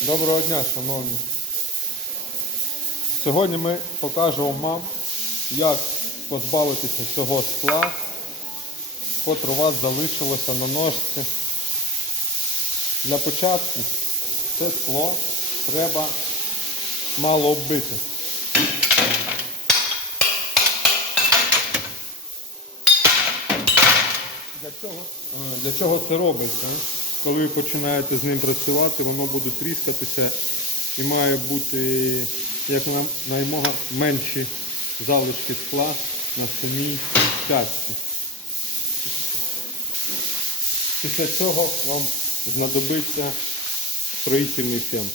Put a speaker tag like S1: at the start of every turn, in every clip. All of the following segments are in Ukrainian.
S1: Доброго дня, шановні. Сьогодні ми покажемо вам, як позбавитися цього скла, котре у вас залишилося на ножці. Для початку це скло треба мало оббити. Для чого, е, для чого це робиться? Коли ви починаєте з ним працювати, воно буде тріскатися і має бути як наймога менші залишки скла на самій частці. Після цього вам знадобиться строїтельний фен.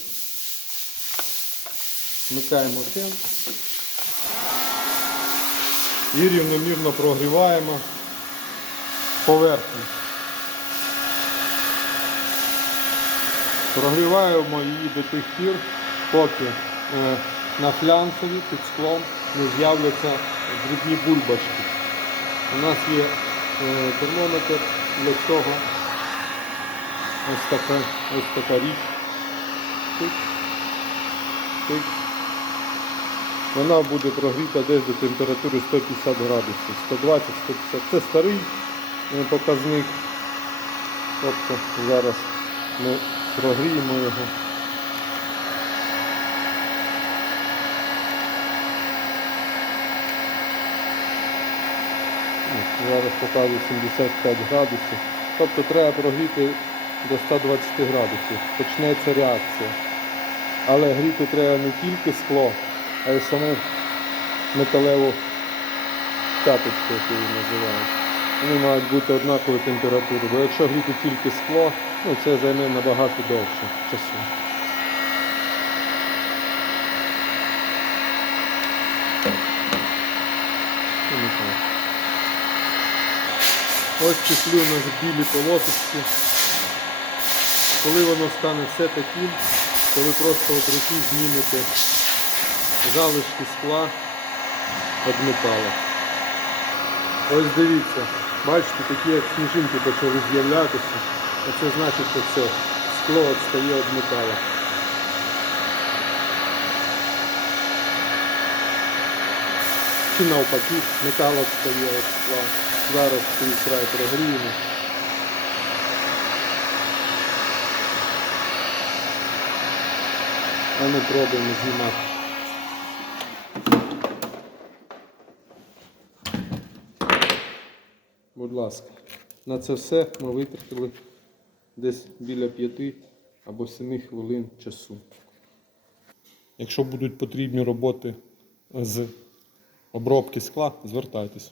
S1: Вмикаємо фен і рівномірно прогріваємо поверхню. Прогріваємо її до тих пір, поки е, на флянцеві під склом не з'являться дрібні бульбашки. У нас є е, термометр для цього. Ось така, ось така річ. Тик, тик. Вона буде прогріта десь до температури 150 градусів, 120-150. Це старий е, показник. Тобто зараз ми прогріємо його. Зараз показує 75 градусів. Тобто треба прогріти до 120 градусів. Почнеться реакція. Але гріти треба не тільки скло, а й саме металеву каточку, яку називають. Вони мають бути однакової температури, бо якщо гріти тільки скло, ну це займе набагато довше часу. Ну. Ось пішли у нас білі полосочки. Коли воно стане все таким, то ви просто от руки знімете залишки скла від металу. Ось дивіться, бачите, такі як сніжинки почали з'являтися. А це значить, що все, скло відстає від металу. Чи навпаки, метал відстає від скла. Зараз цей край прогріємо. А ми пробуємо знімати. Будь ласка, на це все ми витратили десь біля 5 або 7 хвилин часу. Якщо будуть потрібні роботи з обробки скла, звертайтесь.